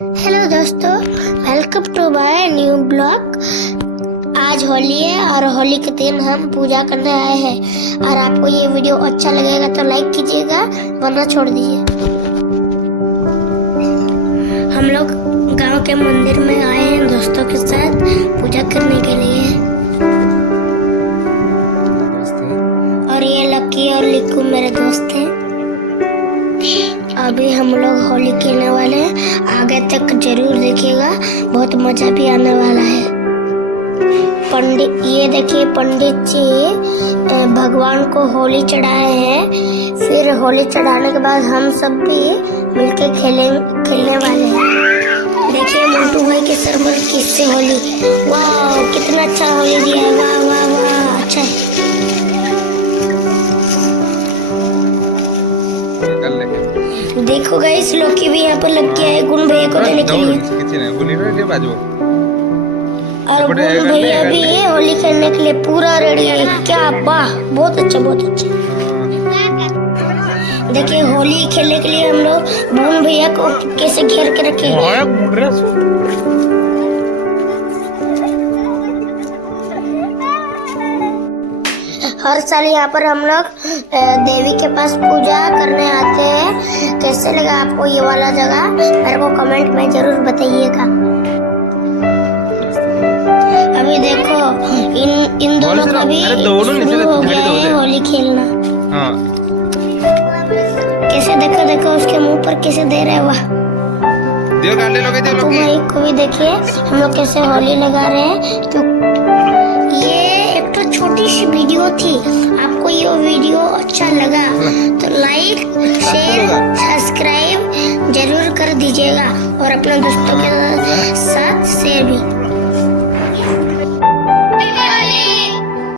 Hello दोस्तों, welcome to my new blog. आज होली है और होली के दिन हम पूजा करने आए हैं। और आपको ये वीडियो अच्छा लगेगा तो लाइक कीजिएगा, वरना छोड़ दीजिए। हम लोग गांव के मंदिर में आए हैं दोस्तों के साथ पूजा करने के लिए। और ये लक्की और लिक्कू मेरे दोस्त हैं। अभी हम लोग होली खेलने वाले हैं, आगे तक जरूर देखिएगा, बहुत मजा भी आने वाला है। पंडित, ये देखिए पंडित जी भगवान को होली चढ़ाए हैं। फिर होली चढ़ाने के बाद हम सब भी मिलके खेलने वाले हैं। देखिए मोटू भाई के सर पर किससे होली, वाह कितना अच्छा होली दिया है, वाह वाह वाह, अच्छा है। देखो गाइस, लोकी भी यहाँ पर लग गया है गुण भैया को देने के लिए। और गुण भैया भी होली खेलने के लिए पूरा रेडी है। क्या वाह, बहुत अच्छा बहुत अच्छा। देखिए होली खेलने के लिए हम लोग गुण भैया को कैसे घेर के रखे हैं। हर साल यहाँ पर हम लोग देवी के पास पूजा करने आते हैं। कैसे लगा आपको ये वाला जगह, मेरे को कमेंट में जरूर बताइएगा। अभी देखो इन दोनों का भी शुरू हो गया है होली खेलना। कैसे देखो उसके मुंह पर कैसे दे रहे, वाह। भाई को भी देखिए हम लोग कैसे होली लगा रहे हैं। तो ये एक तो छोटी सी वीडियो थी। आपको ये वीडियो अच्छा लगा तो लाइक शेयर सब्सक्राइब जरूर कर दीजिएगा और अपने दोस्तों के साथ शेयर भी।